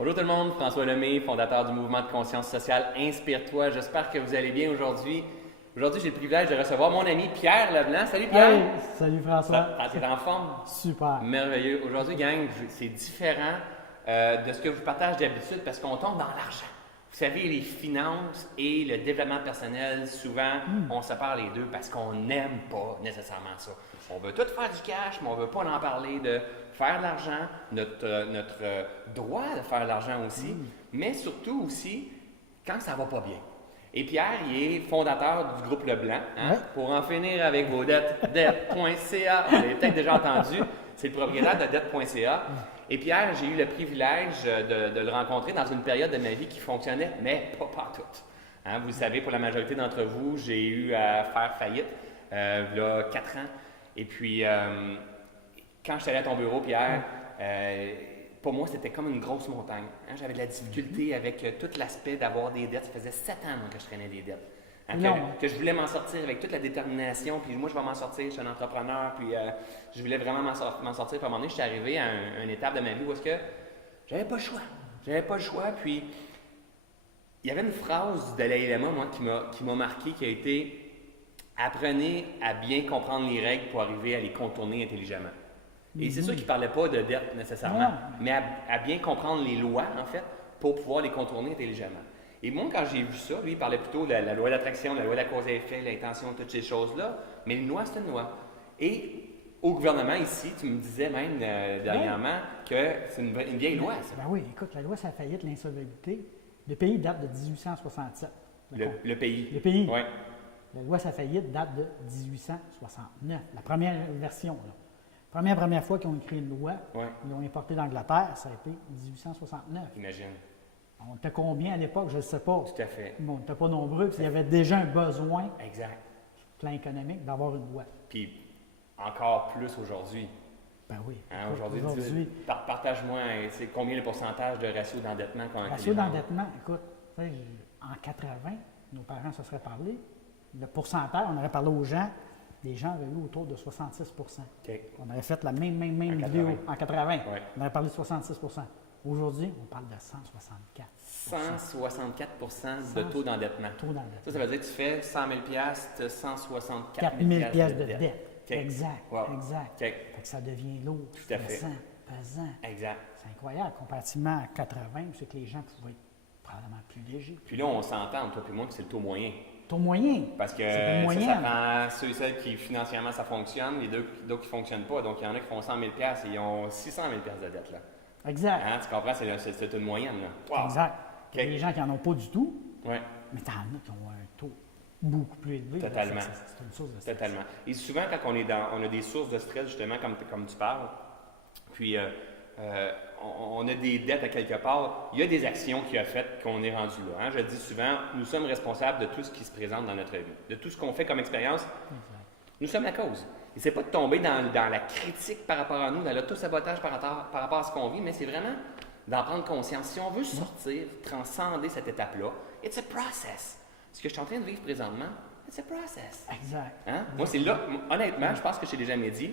Bonjour tout le monde, François Lemay, fondateur du mouvement de conscience sociale Inspire-toi. J'espère que vous allez bien aujourd'hui. Aujourd'hui, j'ai le privilège de recevoir mon ami Pierre Leblanc. Salut Pierre! Hey, salut François! T'es en forme? Super! Merveilleux. Aujourd'hui, gang, c'est différent de ce que je vous partage d'habitude parce qu'on tombe dans l'argent. Vous savez, les finances et le développement personnel, souvent, on sépare les deux parce qu'on n'aime pas nécessairement ça. On veut tout faire du cash, mais on ne veut pas en parler de faire de l'argent, notre droit de faire de l'argent aussi, mais surtout aussi quand ça ne va pas bien. Et Pierre, il est fondateur du groupe Leblanc. Hein? Ouais. Pour en finir avec vos dettes, dette.ca, vous l'avez peut-être déjà entendu, c'est le propriétaire de dette.ca. Et Pierre, j'ai eu le privilège de le rencontrer dans une période de ma vie qui fonctionnait, mais pas toute. Hein? Vous le savez, pour la majorité d'entre vous, j'ai eu à faire faillite il y a 4 ans. Et puis, quand je suis allé à ton bureau, Pierre, pour moi, c'était comme une grosse montagne. Hein? J'avais de la difficulté avec tout l'aspect d'avoir des dettes. Ça faisait 7 ans moi, que je traînais des dettes. Hein? Que je voulais m'en sortir avec toute la détermination. Puis moi, je vais m'en sortir. Je suis un entrepreneur. Puis je voulais vraiment m'en sortir. Puis à un moment donné, je suis arrivé à une étape de ma vie où est-ce que j'avais pas le choix. J'avais pas le choix. Puis il y avait une phrase du Dalai Lama, moi, qui m'a marqué, qui a été « Apprenez à bien comprendre les règles pour arriver à les contourner intelligemment ». Et c'est sûr qu'il ne parlait pas de dette nécessairement, mais à bien comprendre les lois, en fait, pour pouvoir les contourner intelligemment. Et moi, quand j'ai vu ça, lui, il parlait plutôt de la loi d'attraction, la loi de la cause à effet, l'intention, toutes ces choses-là. Mais une loi, c'est une loi. Et au gouvernement, ici, tu me disais même dernièrement que c'est une vieille loi, ça. Ben oui, écoute, la loi sur la faillite, l'insolvabilité, le pays date de 1867. Le pays. Le pays. Oui. La loi sur la faillite date de 1869, la première version. Là. Première fois qu'ils ont écrit une loi, ils l'ont importée d'Angleterre, ça a été 1869. Imagine. On était combien à l'époque, je ne sais pas. Tout à fait. Bon, on n'était pas nombreux, puis il y avait déjà un besoin, Exact. plan économique, d'avoir une loi. Puis encore plus aujourd'hui. Ben oui. Hein, aujourd'hui, partage-moi, c'est combien le pourcentage de ratio d'endettement qu'on a? Ratio d'endettement, écoute, en 80, nos parents se seraient parlé. Le pourcentage, on aurait parlé aux gens, les gens avaient eu autour de 66 Okay. On aurait fait la même vidéo en 80. On aurait parlé de 66 Aujourd'hui, on parle de 164 164 de taux d'endettement. Ça veut dire que tu fais 100 000 tu as 164 000 de dette. Okay. Exact, Wow. exact. Okay. Fait que ça devient lourd, Tout à fait. pesant. Exact. C'est incroyable, comparativement à 80, c'est que les gens pouvaient être probablement plus légers. Puis là, on s'entend, toi et moi, que c'est le taux moyen. Taux moyen. Parce que ça prend ceux et celles qui, financièrement, ça fonctionne, les d'autres qui ne fonctionnent pas. Donc, il y en a qui font 100 000 et ils ont 600 000 de dette, là. Exact. Hein, tu comprends? C'est une moyenne, là. Wow. Exact. Okay. Il y a des gens qui n'en ont pas du tout, ouais. mais tu en as qui ont un taux beaucoup plus élevé. Totalement. C'est une source de stress. Totalement. Et souvent, quand on a des sources de stress, justement, comme tu parles, puis on a des dettes à quelque part, il y a des actions qui ont fait qu'on est rendu là. Hein? Je dis souvent, nous sommes responsables de tout ce qui se présente dans notre vie, de tout ce qu'on fait comme expérience. Nous sommes la cause. Et c'est pas de tomber dans la critique par rapport à nous, dans l'auto-sabotage par rapport à ce qu'on vit, mais c'est vraiment d'en prendre conscience. Si on veut sortir, transcender cette étape-là, it's a process. Ce que je suis en train de vivre présentement, it's a process. Exact. Hein? Moi, c'est là, honnêtement, je pense que je t'ai déjà dit,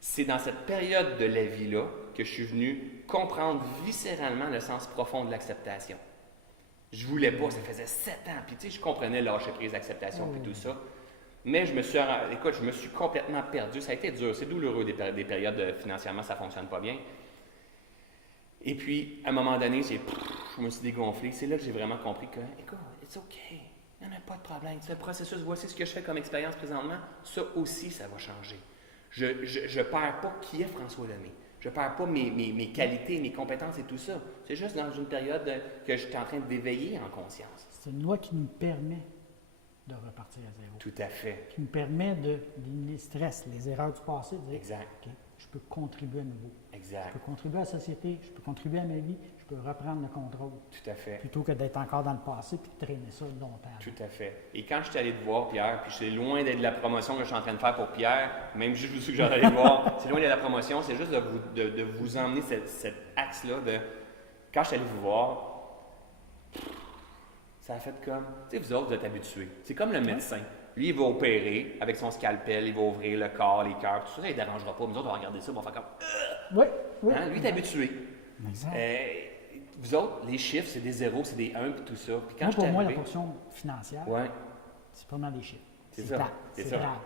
c'est dans cette période de la vie-là que je suis venu comprendre viscéralement le sens profond de l'acceptation. Je voulais pas, ça faisait 7 ans, puis tu sais, je comprenais lâcher prise, l'acceptation, puis tout ça. Mais je me suis complètement perdu. Ça a été dur, c'est douloureux des périodes financièrement, ça ne fonctionne pas bien. Et puis, à un moment donné, je me suis dégonflé. C'est là que j'ai vraiment compris que, écoute, it's OK, il n'y en a pas de problème. C'est le processus, voici ce que je fais comme expérience présentement. Ça aussi, ça va changer. Je ne perds pas qui est François Lemay. Je ne perds pas mes qualités, mes compétences et tout ça. C'est juste dans une période que je suis en train d'éveiller en conscience. C'est une loi qui nous permet de repartir à zéro. Tout à fait. Qui nous permet d'éliminer le stress, les erreurs du passé, de dire, exact. OK, je peux contribuer à nouveau. Exact. Je peux contribuer à la société, je peux contribuer à ma vie, je peux reprendre le contrôle. Tout à fait. Plutôt que d'être encore dans le passé et de traîner ça longtemps. Tout à fait. Et quand je suis allé te voir, Pierre, puis c'est loin d'être la promotion que je suis en train de faire pour Pierre, même si je vous suggère d'aller le voir, c'est loin d'être la promotion, c'est juste de vous emmener cet axe-là de quand je suis allé vous voir, ça a fait comme, tu sais, vous autres, vous êtes habitués. C'est comme le médecin. Lui, il va opérer avec son scalpel, il va ouvrir le corps, les cœurs, tout ça, il ne dérangera pas. Nous autres, on va regarder ça, on va faire comme. Oui, oui. Hein? Lui, il est habitué. Exact. vous autres, les chiffres, c'est des 0, c'est des 1 puis tout ça. Puis quand Moi, je suis pour moi, la arrivé... portion financière, Ouais, c'est vraiment des chiffres. C'est ça, plate, c'est c'est ça. grave.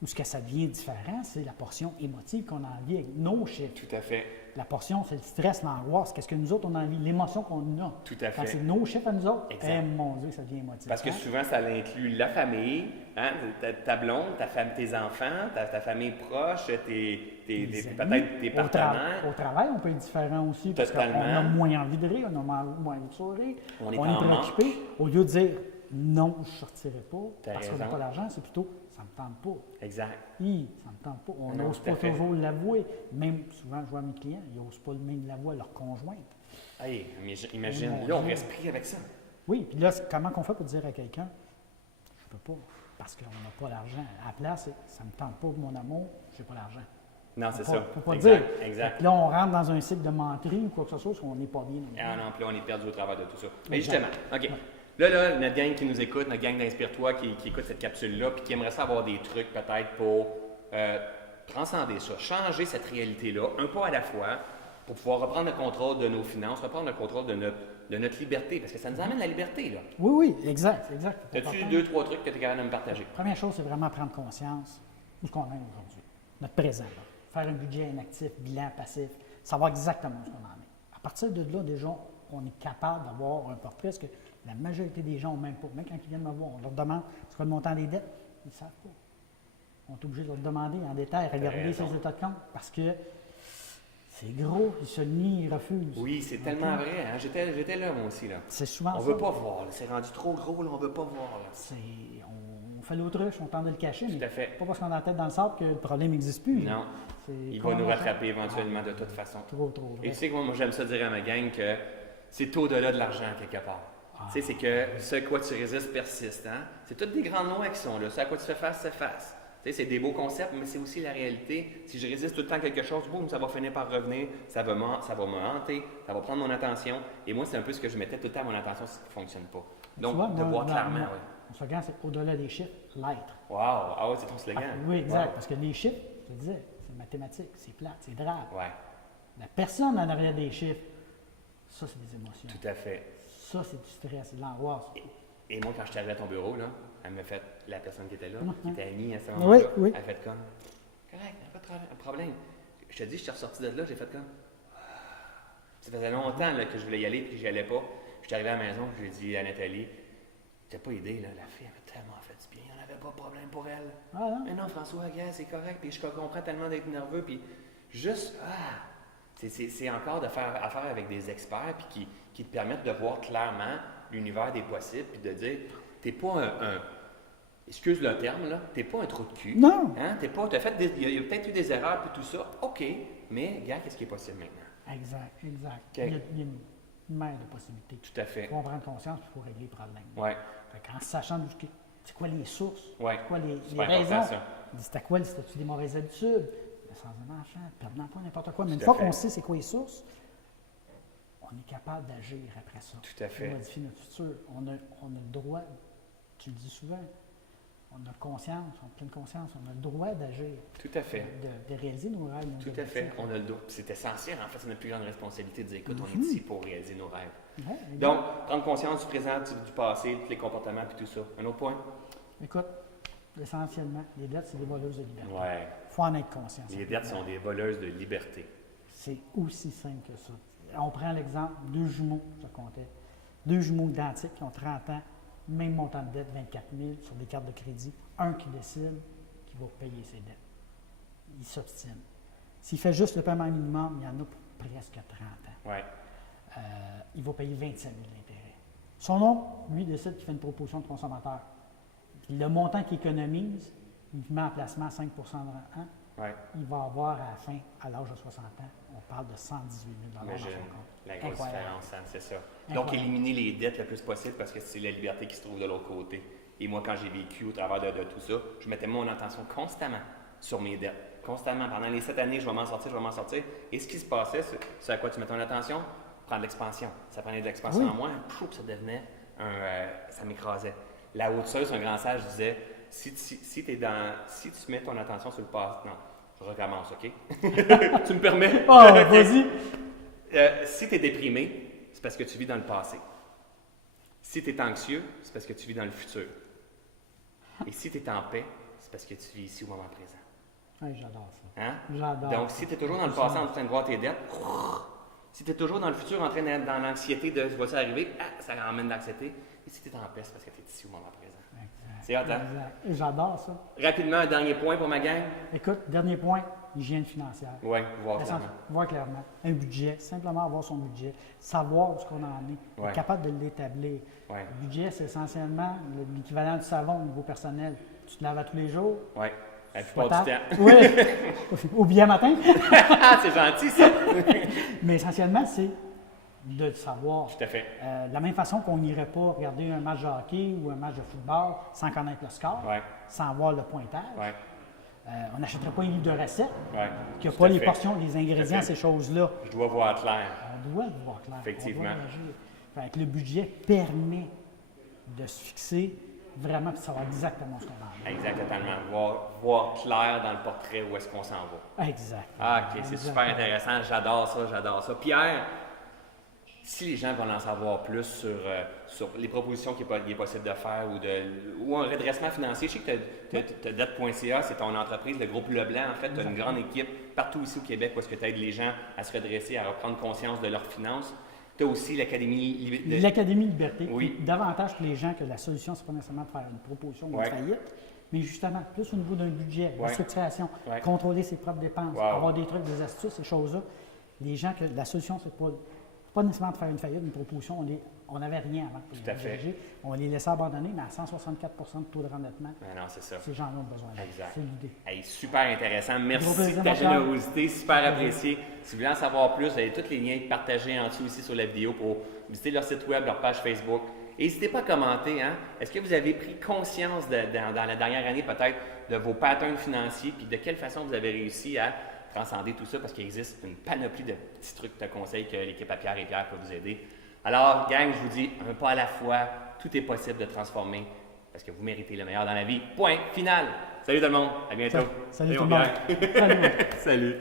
Où ce que ça devient différent, c'est la portion émotive qu'on a envie avec nos chiffres. tout à fait. La portion, c'est le stress, l'angoisse. Qu'est-ce que nous autres, on a envie, l'émotion qu'on a. Tout à Quand fait. c'est nos chiffres à nous autres, Exact. mon Dieu, ça devient émotif. Parce que hein? souvent, ça inclut la famille, hein, ta blonde, tes enfants, ta famille proche, peut-être tes partenaires. Au travail, on peut être différent aussi, parce qu'on Totalement. a moins envie de rire, on a moins envie de sourire, On est on en est préoccupé. Au lieu de dire non, je ne sortirai pas T'as parce qu'on n'a raison. pas d'argent, c'est plutôt ça ne me tente pas. Exact. Ça ne me tente pas. On Non, n'ose tout à pas fait. toujours l'avouer. Même souvent, je vois mes clients, ils n'osent pas même l'avouer à leur conjointe. Hey, imagine, Oh mon là, on Dieu. reste pris avec ça. Oui, puis là, comment qu'on fait pour dire à quelqu'un, je ne peux pas, parce qu'on n'a pas l'argent. À la place, ça ne me tente pas de mon amour, je n'ai pas l'argent. Non, c'est Faut ça. pas- faut pas Exact, dire. exact. Puis là, on rentre dans un cycle de menterie ou quoi que ce soit, parce qu'on n'est pas bien. Ah non, puis là, on est perdu au travers de tout ça. Mais Exact. justement, OK. Là, notre gang qui nous écoute, notre gang d'Inspire-toi qui écoute cette capsule-là, puis qui aimerait savoir des trucs peut-être pour transcender ça, changer cette réalité-là, un pas à la fois, pour pouvoir reprendre le contrôle de nos finances, reprendre le contrôle de notre liberté, parce que ça nous amène la liberté, là. Oui, exact. C'est As-tu important. 2-3 trucs que tu es capable de me partager? Première chose, c'est vraiment prendre conscience de ce qu'on a aujourd'hui, notre présent. Là. Faire un budget inactif, bilan, passif, savoir exactement ce qu'on en est. À partir de là, déjà, on est capable d'avoir un portrait, parce que la majorité des gens n'ont même pas. Même quand ils viennent me voir, on leur demande c'est quoi le montant des dettes, ils ne savent pas. On est obligé de leur demander en détail, regarder raison. ses états de compte, parce que c'est gros, ils se nient, ils refusent. Oui, c'est tellement vrai. Hein? J'étais là, moi aussi. Là. C'est souvent On ça. veut pas voir. là. C'est rendu trop gros, là, on veut pas voir. Là. On fait l'autruche, on tente de le cacher, mais Tout à fait. pas parce qu'on a la tête dans le sable que le problème n'existe plus. Non. C'est Il va nous comment rattraper ça? éventuellement de toute façon. Trop Et vrai. tu sais que moi, j'aime ça dire à ma gang que c'est au-delà de l'argent quelque part. Tu sais, c'est que ce à quoi tu résistes persiste. Hein? C'est tous des grandes lois qui sont là. Ce à quoi tu fais face, c'est face. Tu sais, c'est des beaux concepts, mais c'est aussi la réalité. Si je résiste tout le temps à quelque chose, boum, ça va finir par revenir, ça va me hanter, ça va prendre mon attention. Et moi, c'est un peu ce que je mettais tout le temps à mon attention si ça ne fonctionne pas. Donc, Tu vois, de moi, voir clairement, moi, oui. Mon slogan, c'est au-delà des chiffres, l'être. Wow! Ah ouais, c'est ton slogan. Oui, exact. Wow. Parce que les chiffres, je te disais, c'est mathématique, c'est plate, c'est grave. Ouais, La personne en arrière des chiffres, ça, c'est des émotions. tout à fait. Ça, c'est du stress, c'est de l'angoisse. Et moi, quand je suis arrivé à ton bureau, là, elle m'a fait, la personne qui était là, qui était amie à ce Oui, moment-là, oui. elle a fait comme, correct, pas de problème. Je te dis, je suis ressorti de là, j'ai fait comme, ça faisait longtemps là, que je voulais y aller, puis j'y allais pas. Je suis arrivé à la maison, je lui ai dit à Nathalie, t'as pas idée, là, la fille avait tellement fait du bien, il n'y en avait pas de problème pour elle. Ah, non? Mais non, François, gars, c'est correct, puis je comprends tellement d'être nerveux, puis juste, c'est encore de faire affaire avec des experts, puis qui te permettent de voir clairement l'univers des possibles, puis de dire, t'es pas excuse le terme, là, t'es pas un trou de cul. Non. Hein? Il y a peut-être eu des erreurs, puis tout ça, OK, mais regarde, qu'est-ce qui est possible maintenant? Exact. OK. Il y a une mer de possibilités. Tout à fait. Il faut en prendre conscience, puis il faut régler le problème. Ouais, Fait qu'en sachant c'est quoi les sources, ouais. c'est quoi les Super raisons, important, ça. c'était quoi le statut des mauvaises habitudes, le sens de marchand, perdre l'emploi, n'importe quoi. Mais une Tout à fois fait. qu'on sait c'est quoi les sources, on est capable d'agir après ça. Tout à fait. On modifie notre futur. On a le droit, tu le dis souvent, on a conscience, on a pleine conscience, on a le droit d'agir, Tout à fait. de réaliser nos rêves. nos Tout à fait. objectifs. On a le dos. C'est essentiel, en fait, c'est notre plus grande responsabilité de dire, écoute, on est ici pour réaliser nos rêves. Ouais, exact. Donc, prendre conscience du présent, du passé, tous les comportements, puis tout ça. Un autre point? Écoute, essentiellement, les dettes, c'est des voleuses de liberté. Ouais. Il faut en être conscient. Les dettes sont des voleuses de liberté. C'est aussi simple que ça. On prend l'exemple, 2 jumeaux, je comptais. 2 jumeaux identiques qui ont 30 ans, même montant de dette, 24 000 sur des cartes de crédit. Un qui décide qu'il va payer ses dettes. Il s'obstine. S'il fait juste le paiement minimum, il y en a pour presque 30 ans. Ouais. Il va payer 25 000 d'intérêt. Son oncle, lui, décide qu'il fait une proposition de consommateur. Puis le montant qu'il économise, il met en placement à 5 de rang. Ouais. Il va avoir à la fin, à l'âge de 60 ans, on parle de 118 000 dans Imagine son compte. la grosse Incroyable. différence, hein, c'est ça. Incroyable. Donc, éliminer les dettes le plus possible parce que c'est la liberté qui se trouve de l'autre côté. Et moi, quand j'ai vécu au travers de tout ça, je mettais mon attention constamment sur mes dettes. Constamment. Pendant les 7 années, je vais m'en sortir. Et ce qui se passait, c'est à quoi tu mets ton attention? Prendre l'expansion. Ça prenait de l'expansion Oui. en moi, pouf, ça devenait ça m'écrasait. La haute-seuse, un grand sage disait, si tu mets ton attention sur le passé, non, je recommence, OK? Tu me permets? Oh, vas-y! Si tu es déprimé, c'est c'est parce que tu vis dans le passé. Si tu es anxieux, c'est parce que tu vis dans le futur. Et si tu es en paix, c'est parce que tu vis ici au moment présent. Ouais, j'adore ça. Hein? J'adore. Donc, si tu es toujours dans le passé en train de voir tes dettes, si tu es toujours dans le futur en train d'être dans l'anxiété de « va-t-il arriver? » ça ramène l'anxiété. Et si tu es en paix, c'est parce que tu es ici au moment présent. Exact. C'est hot, hein? Exact. Et j'adore ça. Rapidement, un dernier point pour ma gang. Écoute, dernier point, hygiène financière. Oui, voir clairement. Voir clairement. Un budget, simplement avoir son budget, savoir où ce qu'on en est, Ouais. être capable de l'établir. Ouais. Le budget, c'est essentiellement l'équivalent du savon au niveau personnel. Tu te laves à tous les jours. Oui, la plupart du temps. Oui, ou bien matin. Ah, c'est gentil, ça! Mais essentiellement, c'est de le savoir. Tout à fait. De la même façon qu'on n'irait pas regarder un match de hockey ou un match de football sans connaître le score, Ouais. sans voir le pointage. Ouais. On n'achèterait pas un livre de recettes Ouais. qui n'a Tout pas à les fait. portions, les ingrédients, fait. ces choses-là. Je dois voir clair. On doit le voir clair. Effectivement. On doit agir. Fait que le budget permet de se fixer vraiment et de savoir exactement ce qu'on en Exact, totalement. Voir clair dans le portrait où est-ce qu'on s'en va. a. Exact. Ah, OK, c'est super intéressant. J'adore ça, j'adore ça. Pierre, si les gens veulent en savoir plus sur les propositions qu'il est possible de faire ou un redressement financier, je sais que tu as dette.ca, c'est ton entreprise, le groupe Leblanc, en fait, tu as une grande équipe partout ici au Québec où est-ce que tu aides les gens à se redresser, à reprendre conscience de leurs finances. Tu as aussi l'Académie L'Académie Liberté, Oui. davantage que les gens que la solution, c'est pas nécessairement de faire une proposition ou Ouais. une faillite, mais justement, plus au niveau d'un budget, de la Ouais. structuration, Ouais. contrôler ses propres dépenses, Wow. avoir des trucs, des astuces, ces choses-là. Les gens que la solution, c'est pas nécessairement de faire une faillite, une proposition, on n'avait rien avant pour Tout à les fait. diriger. On les laissait abandonner, mais à 164 de taux de rendement, Ah non, c'est ça. ces gens-là ont besoin d'aide. Exact. C'est l'idée. Hey, super intéressant. Gros Merci plaisir, de ta mon cher. générosité. Super apprécié. Si vous voulez en savoir plus, vous avez tous les liens partagés en dessous ici sur la vidéo pour visiter leur site web, leur page Facebook. Et n'hésitez pas à commenter. Hein? Est-ce que vous avez pris conscience dans la dernière année peut-être de vos patterns financiers puis de quelle façon vous avez réussi à transcender tout ça parce qu'il existe une panoplie de petits trucs de conseils que l'équipe à Pierre et Pierre peut vous aider. Alors, gang, je vous dis, un pas à la fois, tout est possible de transformer parce que vous méritez le meilleur dans la vie. Point final. Salut tout le monde. À bientôt. Salut tout le monde. Salut. Salut.